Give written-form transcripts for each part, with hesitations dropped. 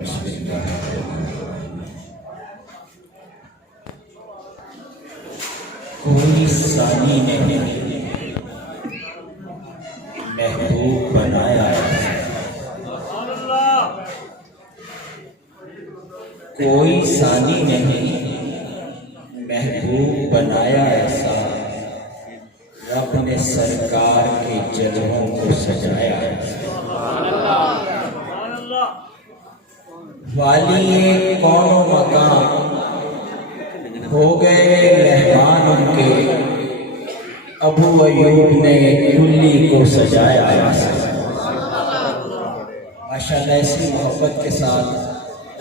بسم اللہ۔ کوئی ثانی نے محبوب بنایا ہے، کوئی ثانی نہیں محبوب بنایا ایسا، رب نے سرکار کے جلووں کو سجایا ہے۔ والی کون و مقام ہو گئے مہمان ان کے، ابو ایوب نے کلی کو سجایا ہے۔ ماشاءاللہ اسی محبت کے ساتھ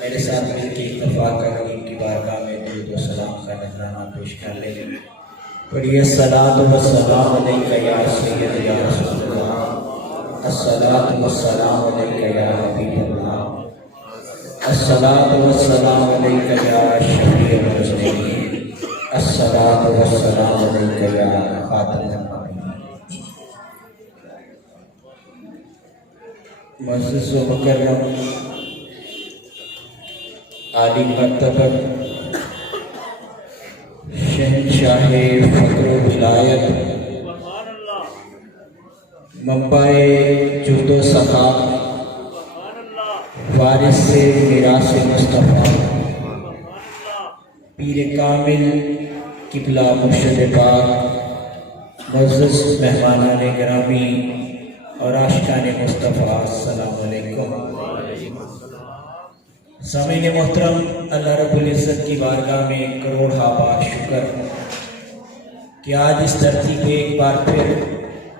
میرے ساتھ مل کے اتفاق کریم کی بارگاہ میں درود و سلام کا نذرانہ پیش کر لیں۔ پڑھیے الصلاۃ والسلام علیک یا سید یا رسول اللہ، الصلاۃ والسلام علیک یا حبیب اللہ، الصلاۃ والسلام علیک یا شفیع المذنبین، الصلاۃ والسلام علیک یا خاتم النبیین۔ معزز و مکرم عالی مرتبہ شہنشاہ فقر و ولایت، منبع جود و سخا، وارث سے میراث مصطفیٰ، پیر کامل قبلہ مرشد پاک، معزز مہمانان گرامی اور عاشقان مصطفیٰ، السلام علیکم۔ سامعین محترم، اللہ رب العزت کی بارگاہ میں کروڑ بار شکر کہ آج اس دھرتی پہ ایک بار پھر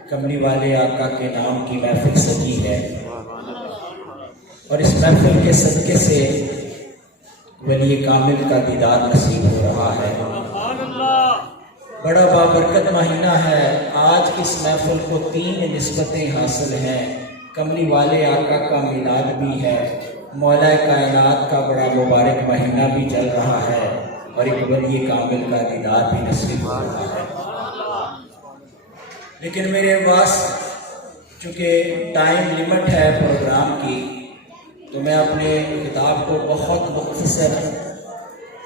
کملی والے آقا کے نام کی محفل سجی ہے، اور اس محفل کے صدقے سے ولی کامل کا دیدار نصیب ہو رہا ہے۔ بڑا بابرکت مہینہ ہے۔ آج اس محفل کو 3 نسبتیں حاصل ہیں۔ کملی والے آقا کا میلاد بھی ہے، مولا کائنات کا بڑا مبارک مہینہ بھی چل رہا ہے، اور ایک ولی کامل کا دیدار بھی نصیب ہو رہا ہے۔ لیکن میرے پاس چونکہ ٹائم لیمٹ ہے پروگرام کی، تو میں اپنے خطاب کو بہت مختصر،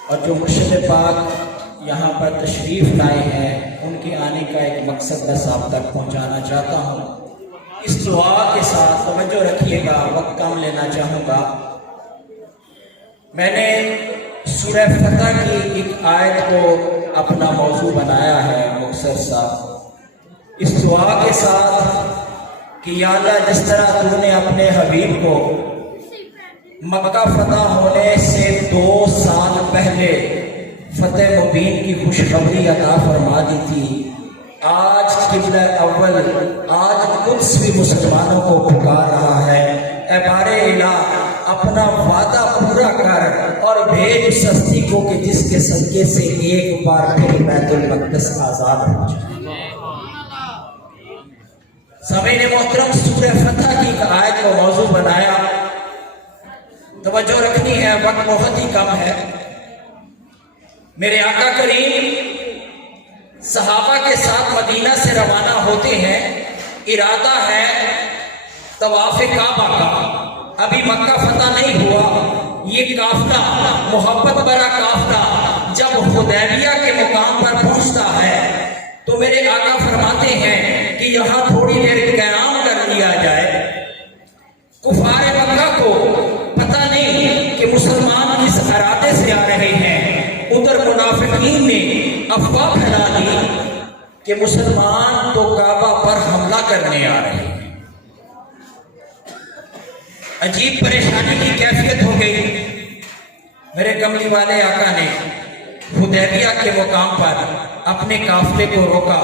اور جو مرشد پاک یہاں پر تشریف لائے ہیں ان کے آنے کا ایک مقصد بس آپ تک پہنچانا چاہتا ہوں۔ اس دعا کے ساتھ توجہ رکھیے گا، وقت کم لینا چاہوں گا۔ میں نے سورہ فتح کی ایک آیت کو اپنا موضوع بنایا ہے مختصر سا، اس دعا کے ساتھ کہ یا اللہ جس طرح تو نے اپنے حبیب کو مکہ فتح ہونے سے 2 سال پہلے فتح مبین کی خوشخبری عطا فرما دی تھی، آج قبلہ اول، آج قدس بھی مسلمانوں کو پکار رہا ہے، اے بار الہ اپنا وعدہ پورا کر اور بھیج اس ہستی کو کہ جس کے صدقے سے ایک بار پھر بیت المقدس آزاد ہو جائے۔ سامعین محترم، سورہ فتح کی ایک آیت کو موضوع بنایا، توجہ رکھنی ہے، وقت بہت ہی کم ہے۔ میرے آقا کریم صحابہ کے ساتھ مدینہ سے روانہ ہوتے ہیں، ارادہ ہے طواف کعبہ کا، ابھی مکہ فتح نہیں ہوا۔ یہ قافلہ محبت برا قافلہ جب حدیبیہ کے مقام پر پہنچتا ہے تو میرے آقا فرماتے ہیں کہ یہاں تھوڑی دیر قیام کر لیا جائے۔ کفار مکہ کو پتہ نہیں کہ مسلمان کس ارادے سے آ رہے ہیں، ادھر منافقین نے افواہ پھیلا دی کہ مسلمان تو کعبہ پر حملہ کرنے آ رہے ہیں۔ عجیب پریشانی کی کیفیت ہو گئی۔ میرے کملی والے آقا نے حدیبیہ کے مقام پر اپنے قافلے کو روکا،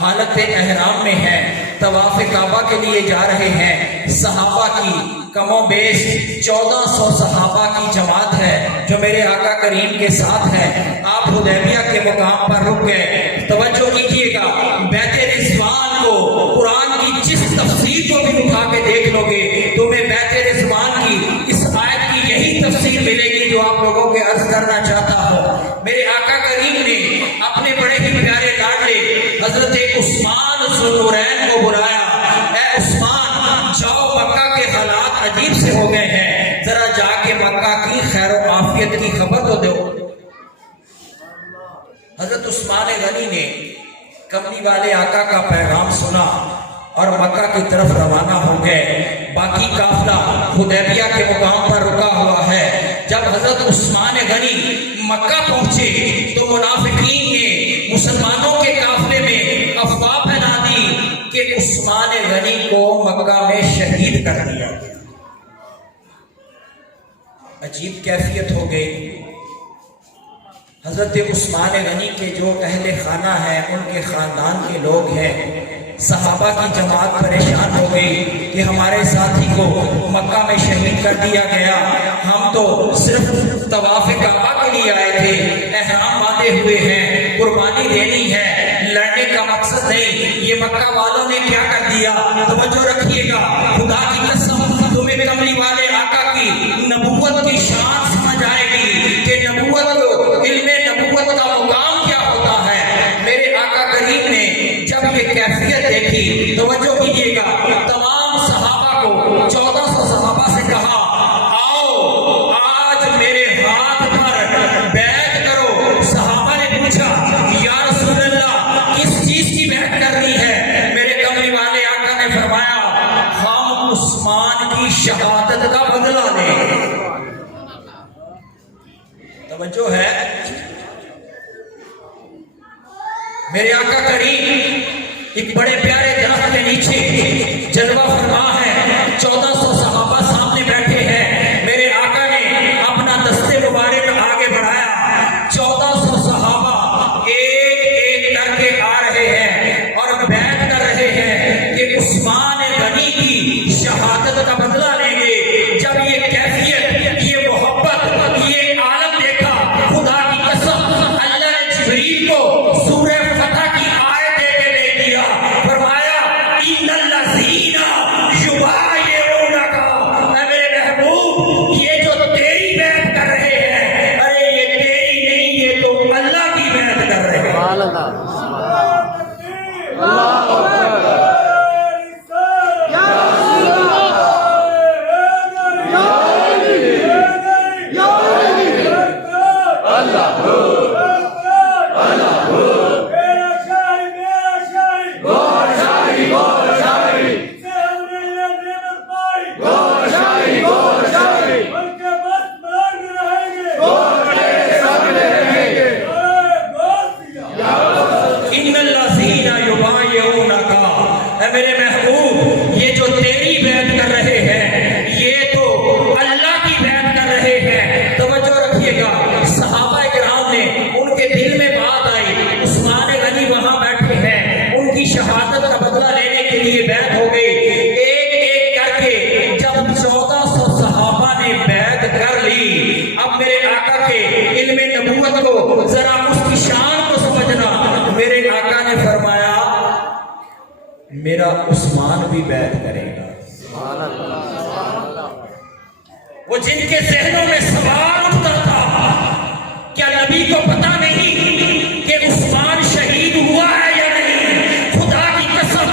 حالت احرام میں ہے، طواف کعبہ کے لیے جا رہے ہیں۔ صحابہ کی کم و بیش 1400 صحابہ کی جماعت ہے جو میرے آقا کریم کے ساتھ ہے۔ آپ حدیبیہ کے مقام پر رک گئے۔ توجہ کیجیے گا، بیت رضوان کو قرآن کی جس تفسیر کو بھی اٹھا کے دیکھ لو گے تمہیں بیت رضوان کی اس آیت کی یہی تفسیر ملے گی جو آپ لوگوں کے عرض کرنا چاہتا ہوں۔ میرے آقا کریم نے اپنے بڑے ہی پیارے لاڈلے حضرت عثمان ذوالنورین کو بلایا، اے عثمان جاؤ، مکہ کے حالات عجیب سے ہو گئے ہیں، ذرا جا کے مکہ کو دو. حضرت عثمان غنی نے کملی والے آقا کا پیغام سنا اور مکہ کی طرف روانہ ہو گئے. باقی قافلہ حدیبیہ کے مقام پر رکا ہوا ہے. جب حضرت عثمان غنی مکہ پہنچے تو منافقین نے مسلمانوں کے قافلے میں افواہ پھیلا دی کہ عثمان غنی کو مکہ میں شہید کر دیا گیا. عجیب کیفیت ہو گئی. حضرت عثمان غنی کے جو اہل خانہ ہیں، ان کے خاندان کے لوگ ہیں، صحابہ کی جماعت پریشان ہو گئی کہ ہمارے ساتھی کو مکہ میں شہید کر دیا گیا. ہم تو صرف طواف کعبہ کے لیے آئے تھے، احرام باندھے ہوئے ہیں، قربانی دینی ہے، لڑنے کا مقصد نہیں. یہ مکہ والوں نے کیا کر دیا؟ توجہ رکھیے گا، خدا کی قسم تمہیں کملی والے آقا کی نبوت کی شان سمجھ آئے گی کہ نبوت کو، علم نبوت کا مقام کیا ہوتا ہے. میرے آقا کریم نے جب یہ کیفیت دیکھی، توجہ کیجیے گا، تمام صحابہ کو 1400 صحابہ سے کہا آؤ آج میرے ہاتھ پر بیعت کرو. صحابہ نے پوچھا یا رسول اللہ کس چیز کی بیعت کرنی ہے؟ میرے کملی والے آقا نے فرمایا ہم عثمان کی شہادت کا بدلہ لیں. توجہ ہے. میرے آقا کریم ایک بڑے پیارے درخت کے نیچے جلوہ فرما ہے. 1400 صحابہ سامنے بیٹھے ہیں. میرے آقا نے اپنا دستے مبارک آگے بڑھایا. 1400 صحابہ ایک ایک کر کے آ رہے ہیں اور بیعت کر رہے ہیں کہ عثمان غنی کی شہادت کا بدلہ لیں گے. جب یہ کیفیت، یہ محبت، یہ عالم دیکھا، خدا کی قسم اللہ نے جبریل کو سورہ فتح کی آیت دے کے لے دیا. فرمایا ان الذین یبایعونک، اے میرے محبوب یہ جو تیری بیعت کر رہے ہیں، ارے یہ تیری نہیں، یہ تو اللہ کی بیعت کر رہے ہیں. ان الذین یبایعونک، اے میرے محبوب یہ جو تیری بیعت کر رہے ہیں یہ تو اللہ کی بیعت کر رہے ہیں. توجہ رکھیے گا، صحابہ کرام نے، ان کے دل میں بات آئی، عثمان غنی وہاں بیٹھے ہیں، ان کی شہادت کا بدلہ لینے کے لیے بیعت ہو گئی. ایک ایک کر کے جب 1400 صحابہ نے بیعت کر لی، اب میرے آقا کے علم نبوت کو ذرا اس کی شان کو سمجھنا. میرے آقا نے فرمایا میرا عثمان بھی بیعت کرے گا. وہ جن کے ذہنوں میں سوال اٹھتا تھا کیا نبی کو پتا نہیں کہ عثمان شہید ہوا ہے یا نہیں؟ خدا کی قسم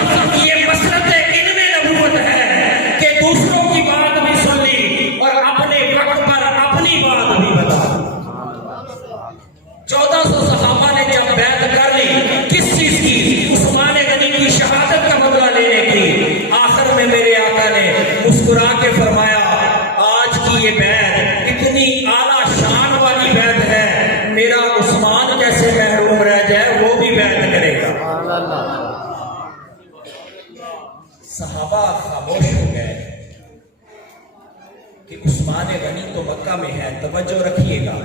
یہ مسلط علم نبوت ہے کہ دوسروں کی بات بھی سن لی اور اپنے وقت پر اپنی بات بھی بتا. 1400 صحابہ نے جب بیعت کر لی، کس چیز کی؟ عثمان غنی کی شہادت کا بدلہ لینے کی. آخر میں میرے آقا نے مسکرا کے فرمایا آج کی یہ بیعت اتنی اعلیٰ شان والی بیعت ہے، میرا عثمان کیسے محروم رہ جائے، وہ بھی بیعت کرے گا. صحابہ خاموش ہو گئے کہ عثمان غنی تو مکہ میں ہے. توجہ رکھیے گا،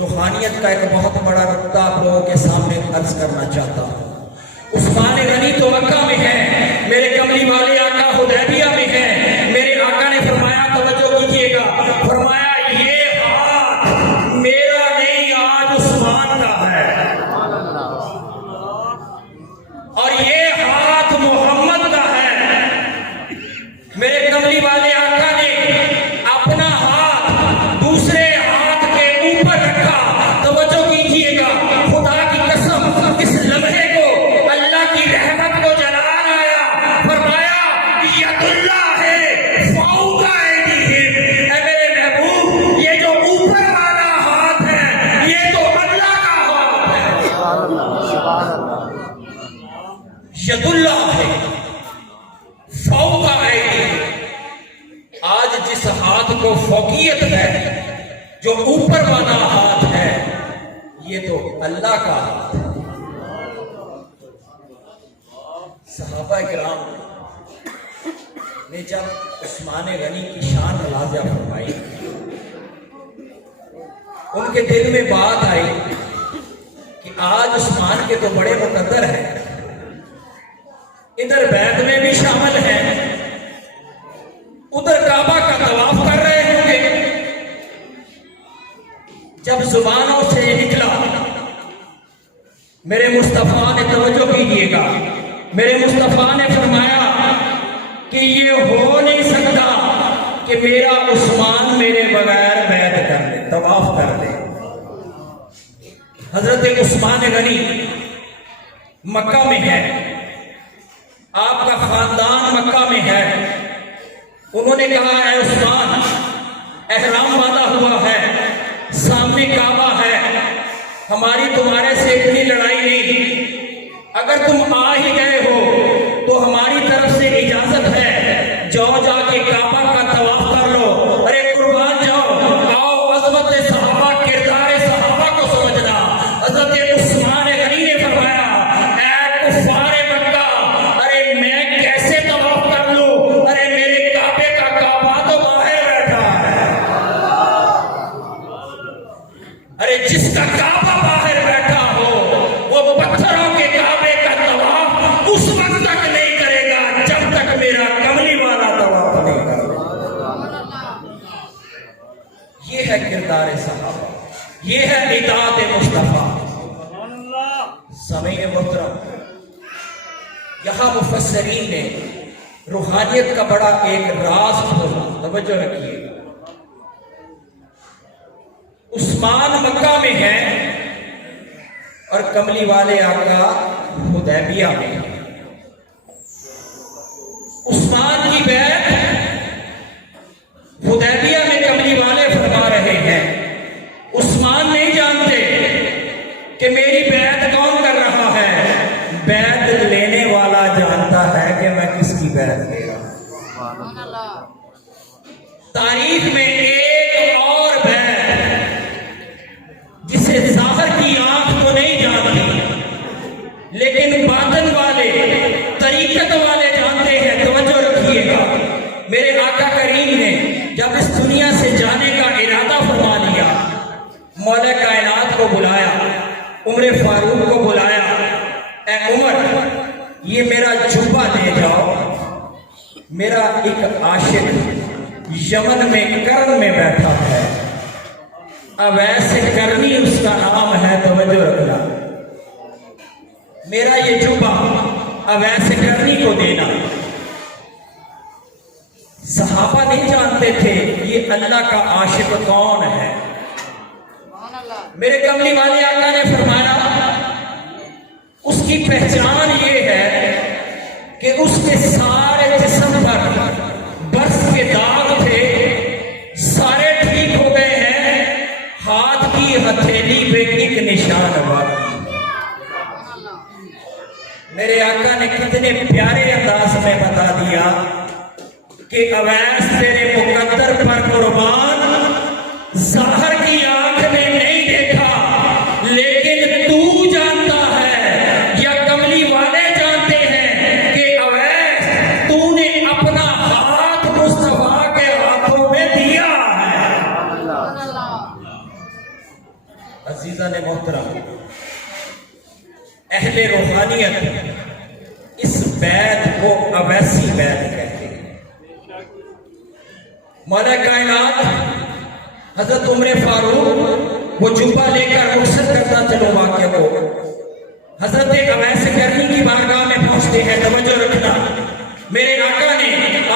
روحانیت کا ایک بہت بڑا نقطہ آپ لوگوں کے سامنے عرض کرنا چاہتا ہوں. عثمان غنی تو مکہ میں ہے، میرے کملی والے آقا حدیبیہ میں ہے. میرے آقا نے فرمایا، توجہ کیجیے گا، فرمایا یہ ہاتھ میرا نہیں آج عثمان کا ہے اور یہ ہاتھ محمد کا ہے. میرے کملی والے آقا نے اپنا ہاتھ دوسرے ہاتھ کے اوپر رکھا. توجہ کیجیے گا، خدا کی قسم اس لمحے کو اللہ کی رحمت کو جلانا آج جس ہاتھ کو فوقیت ہے، جو اوپر والا ہاتھ ہے، یہ تو اللہ کا ہاتھ ہے۔ صحابہ کرام نے جب عثمان غنی کی شان ملاحظہ فرمائی، ان کے دل میں بات آئی کہ آج عثمان کے تو بڑے مقدر ہیں، ادھر بیت میں بھی شامل ہیں، ادھر کعبہ کا طواف کر رہے ہوں گے۔ جب زبانوں سے یہ نکلا، میرے مصطفیٰ نے توجہ کیجیے گا، میرے مصطفیٰ نے فرمایا کہ یہ ہو نہیں سکتا کہ میرا عثمان میرے بغیر بیعت کر لے، طواف کر لے۔ حضرت عثمان غنی مکہ میں ہے، آپ کا خاندان مکہ میں ہے۔ انہوں نے کہا اے عثمان، احرام باندھا ہوا ہے، سامنے کعبہ ہے، ہماری تمہارے سے اتنی لڑائی نہیں، اگر تم آ ہی گئے ہو تو ہماری طرف سے اجازت ہے، جاؤ جا کے کعبہ کا طواف کر لو۔ ارے قربان جاؤ، آؤ عظمت صحابہ، کردار صحابہ کو سمجھنا۔ حضرت عثمان غنی نے فرمایا اے کفار مکہ، ارے میں کیسے طواف کر لوں؟ ارے میرے کعبے کا کعبہ تو باہر بیٹھا ہے۔ ارے جس کا کعبہ باہر بیٹھا ہو وہ پتھروں کے کعبے کا طواف اس وقت تک نہیں کرے گا جب تک میرا کملی والا طواف نہیں کرے گا۔ یہ ہے کردار صحابہ، یہ ہے اطاعت مصطفیٰ۔ سامعین محترم، یہاں مفسرین نے روحانیت کا بڑا ایک راز کھولا، توجہ رکھیے گا۔ عثمان مکہ میں ہے اور کملی والے آقا حدیبیہ میں۔ عثمان کی بیعت حدیبیہ میں کملی والے فرما رہے ہیں، عثمان نہیں جانتے کہ میری بیعت کون کر رہا ہے، بیعت لینے والا جانتا ہے کہ میں کس کی بیعت لے رہا ہوں۔ تاریخ میں ایک اور بیعت جسے ظاہر کی آنکھ تو نہیں جانتی لیکن باطن والے، طریقت والے جانتے ہیں، توجہ رکھیے گا۔ میرے آقا کریم نے جب اس دنیا سے جانے کا ارادہ فرما لیا، مولا کائنات کو بلایا، عمر فاروق کو بلایا، اے عمر یہ میرا جبہ لے جاؤ، میرا ایک عاشق یمن میں کرن میں بیٹھا ہے، اویس کرنی اس کا نام ہے، توجہ رکھنا، میرا یہ جبہ اویس کرنی کو دینا۔ صحابہ نہیں جانتے تھے یہ اللہ کا عاشق کون ہے۔ میرے کملی والے آقا نے فرمایا اس کی پہچان یہ ہے کہ اس کے سارے جسم پر برس کے داغ تھے، سارے ٹھیک ہو گئے ہیں، ہاتھ کی ہتھیلی پہ ایک نشان باقی۔ میرے آقا نے کتنے پیارے انداز میں بتا دیا کہ اویس تیرے مقدر پر قربان، ظاہر کی آنکھ میں نہیں دیکھا لیکن تو جانتا ہے یا کملی والے جانتے ہیں کہ اویس تو نے اپنا ہاتھ مصطفیٰ کے ہاتھوں میں دیا ہے۔ عزیزان محترم، اہل روحانیت اس بیعت کو اویسی بیعت کہتے ہیں۔ مولا کائنات حضرت عمر فاروق وہ جبہ لے کر رخصت کرتا چلو واقعہ کو، حضرت اویس کرنی کی بارگاہ میں پہنچتے ہیں، توجہ رکھنا۔ میرے آقا نے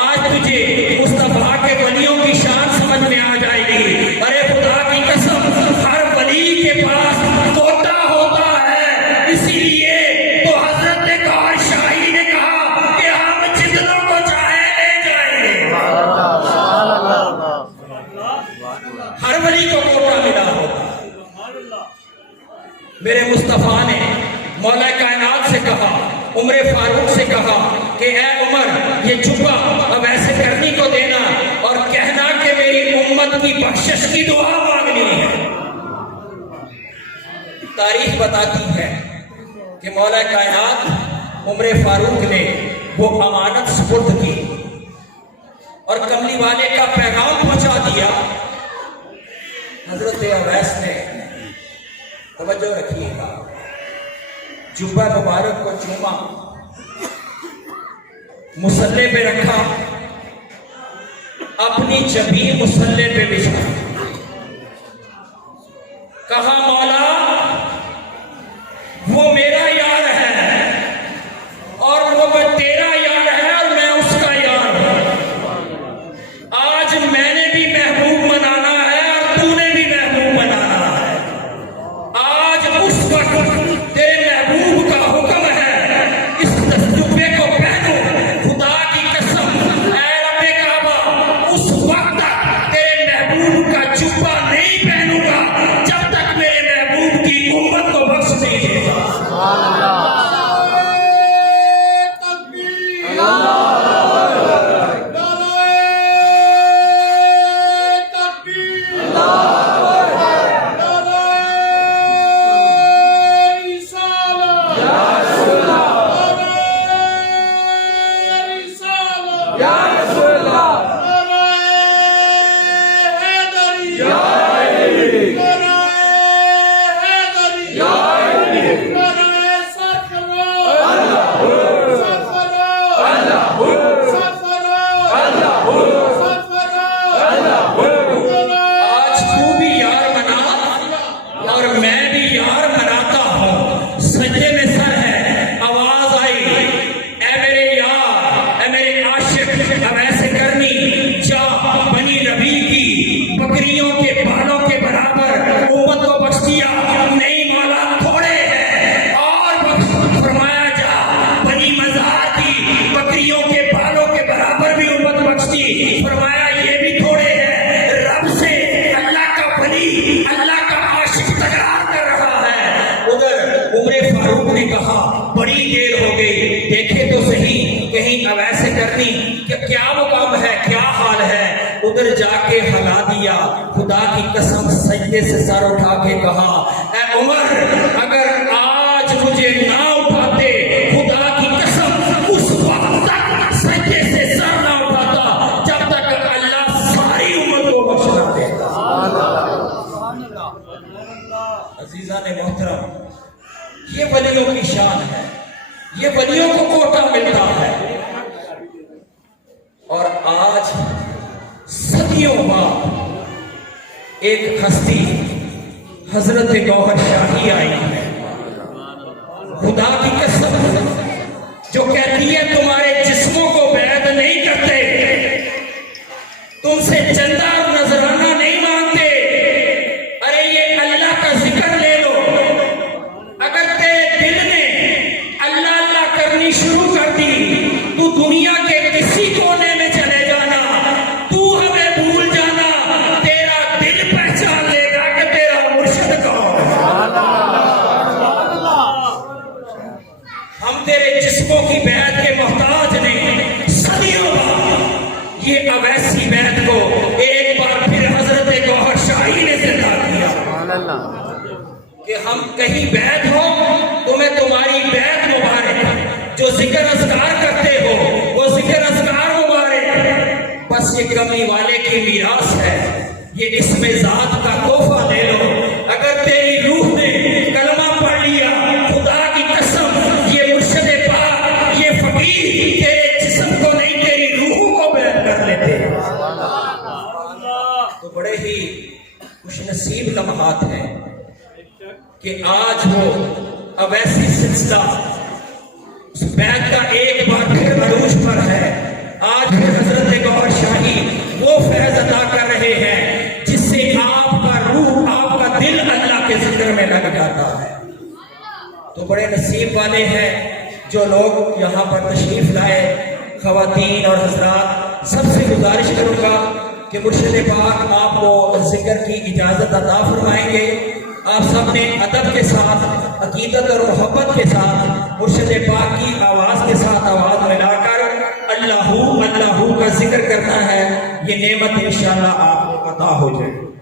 آج تجھے مصطفیٰ کے ولیوں کی شان سمجھ میں آ جائے گی۔ ارے خدا کی قسم، ہر ولی کے پاس توتا ہوتا ہے، اسی لیے تو حضرت گور شاہی نے کہا کہ ہم جتنوں کو چاہے لے جائیں گے۔ ہر ولی کو کوٹا ملا ہوتا۔ میرے مصطفیٰ نے مولا کائنات سے کہا، عمر فاروق سے کہا کہ اے عمر یہ جبہ اویس کرنی کو دینا اور کہنا امت کی بخشش کی دعا مانگنی ہے۔ تاریخ بتاتی ہے کہ مولا کائنات عمر فاروق نے وہ امانت سپرد کی اور کملی والے کا پیغام پہنچا دیا۔ حضرت اویس نے، توجہ رکھیے گا، جبہ مبارک کو چوما، مصلے پہ رکھا، اپنی جبین مصلے پہ بچھا، کہا مولا وہ میرا یار ہے اور وہ تیرا یار ہے اور میں اس کا یار ہوں۔ آج میں نے بھی محبوب منانا ہے اور تو نے بھی محبوب منانا ہے۔ آج اس وقت تیرے محبوب کا حکم ہے، اس جبے کو پہنو، خدا کی قسم اے رب کعبہ، اس وقت تک تیرے محبوب کا جبہ نہیں پہنوں گا جب تک میرے محبوب کی امت کو بخش نہیں دے گا۔ کیا مقام ہے، کیا حال ہے؟ ادھر جا کے ہلا دیا، خدا کی قسم سجدے سے سر اٹھا کے کہا اے عمر اگر آج مجھے نہ اٹھاتے، خدا کی قسم اس وقت تک سجدے سے سر نہ اٹھاتا جب تک اللہ ساری امت کو بخش نہ دیتا۔ عزیزان محترم، یہ ولیوں کی شان ہے، یہ ولیوں کو کوٹا ملتا ہے۔ اور آج صدیوں بعد ایک ہستی حضرت گوہر شاہی آئی ہے، خدا کی قسم، جو کہتی ہے تمہارے جسموں کو بیعت نہیں کرتے، تم سے چندہ اور نذرانہ نہیں مانتے، ارے یہ اللہ کا ذکر لے لو۔ اگر تیرے دل نے اللہ اللہ کرنی شروع کر دی، تو دنیا کے کسی کونے میں چلے جانا، تو ہمیں بھول جانا، تیرا دل پہچان لے گا کہ تیرا مرشد کون ہے۔ ہم تیرے جسموں کی بیعت کے محتاج نہیں۔ صدیوں بعد یہ اویسی بیعت کو ایک بار پھر حضرت گوہر شاہی نے زندہ کیا کہ ہم کہیں بیعت ہو، تمہیں تمہاری بیعت مبارک، جو ذکر اذکار کرتے ہو وہ ذکر اذکار مبارک، بس یہ کملی والے کی میراث ہے، یہ اسم ذات کا تحفہ لے لو۔ اگر تیری روح نے کلمہ پڑھ لیا، خدا کی قسم یہ مرشد پاک، یہ فقیر تیرے جسم کو نہیں تیری روح کو بیعت کر لیتے۔ تو بڑے ہی خوش نصیب لمحات ہیں کہ آج وہ اویسی سلسلہ اس بیعت کا ایک بار پھر عروج پر ہے۔ آج پھر حضرت گوہر شاہی وہ فیض عطا کر رہے ہیں جس سے آپ کا روح، آپ کا دل اللہ کے ذکر میں لگ جاتا ہے۔ تو بڑے نصیب والے ہیں جو لوگ یہاں پر تشریف لائے۔ خواتین اور حضرات، سب سے گزارش کروں گا کہ مرشد پاک آپ کو ذکر کی اجازت عطا فرمائیں گے۔ آپ سب نے ادب کے ساتھ، عقیدت اور محبت کے ساتھ مرشد پاک کی آواز کے ساتھ آواز ملا کر اللہ اللہ کا ذکر کرنا ہے۔ یہ نعمت انشاءاللہ آپ کو عطا ہو جائے.